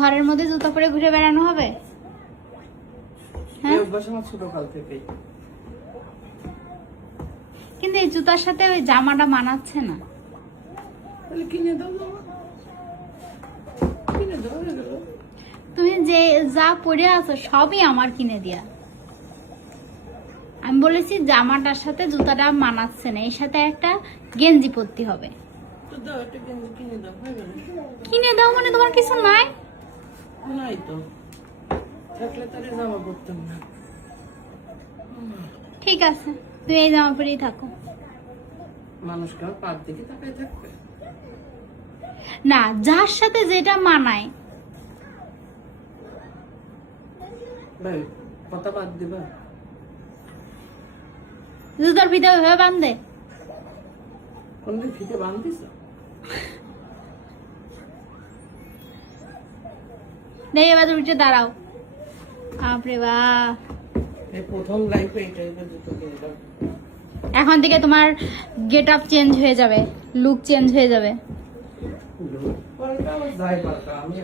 ঘরের মধ্যে জুতা পরে ঘুরে বেড়ানো হবে? হ্যাঁ, ছোটকাল থেকেই। কিন্তু এই জুতার সাথে ওই জামাটা মানাচ্ছে না। কিনে দাও জামা, কিনে দাও। তুমি যে যা পরে আছো সবই আমার কিনে দিয়া। আমি বলেছি জামাটার সাথে জুতাটা মানাচ্ছে না, এর সাথে একটা গেঞ্জি পরতে হবে। তো দাও, একটা গেঞ্জি কিনে দাও। কিনে দাও মানে তোমার কিছু নাই? নাই তো, থাকলে তারে জামা পরতাম না। ঠিক আছে, তুমি এই জামা পরেই থাকো। মানুষ কেউ পার দিকে তাকাই থাকবে না, যার সাথে যেটা মানায়। ভাই, কথা বাদ দিবা। জুতার ভিতরে ওইভাবে বান্ধে? কোনদিন ফিতে বাঁধতিস? নেই, এবার উঠে দাঁড়াও। বাপরে বাপ, এই প্রথম লাইফে এই টাইপের জুতো কিনে দাও। এখন থেকে তোমার গেট আপ চেঞ্জ হয়ে যাবে, লুক চেঞ্জ হয়ে যাবে। পরে আবার যাই পারতা, আমি